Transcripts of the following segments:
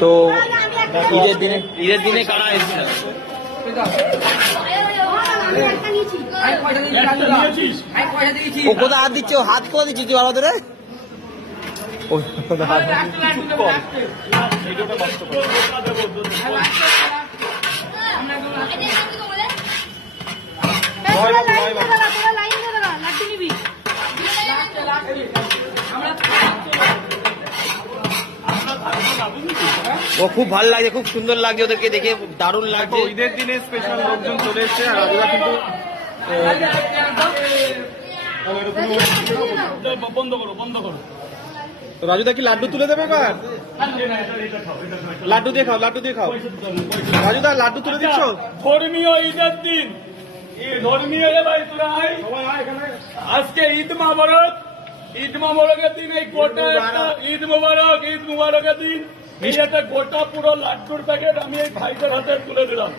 তো ঈদের দিনে কারা এসেছে? ও কোথায় হাত দিচ্ছে? ও হাত কোথায় দিচ্ছি তুই বাবা ধরে? ও খুব ভালো লাগছে, খুব সুন্দর লাগছে, ওদেরকে দেখে দারুণ লাগছে। ঈদের দিনে স্পেশাল লোকজন চলে এসছে আর রাজুদা কিন্তু রাজুদা কি লাড্ডু তুলে দেবে এবার? লাড্ডু দিয়ে খাও, লাড্ডু দিয়ে খাও। রাজুদা লাড্ডু তুলে দিচ্ছ? ধর্মীয় ঈদের দিন, ধর্মীয় ভাই তোরা আজকে ঈদ মোবারক, ঈদ মোবারকের দিন এই গোটা ঈদ মোবারক, ঈদ মোবারকের দিন এই একটা গোটা পুরো লাড্ডুর প্যাকেট আমি এই ভাইদের হাতে তুলে দিলাম।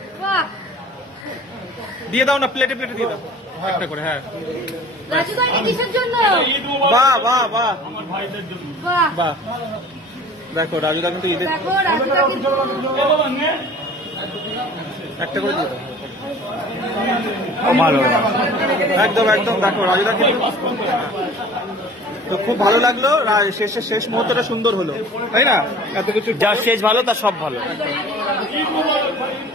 দিয়ে দাও না, প্লেটে প্লেটে দিয়ে দাও একটা করে। হ্যাঁ, বাহ বাহ বাহ, আমার ভাইদের জন্য। বাহ। দেখো রাজুদা কিন্তু ঈদের একটা করে দিয়ে দাও। ভালো, একদম একদম। দেখো রাজুদা কিন্তু তো খুব ভালো লাগলো, শেষ মুহূর্তটা সুন্দর হলো, তাই না? এত কিছু যা শেষ ভালো তার সব ভালো। ঈদ মোবারক।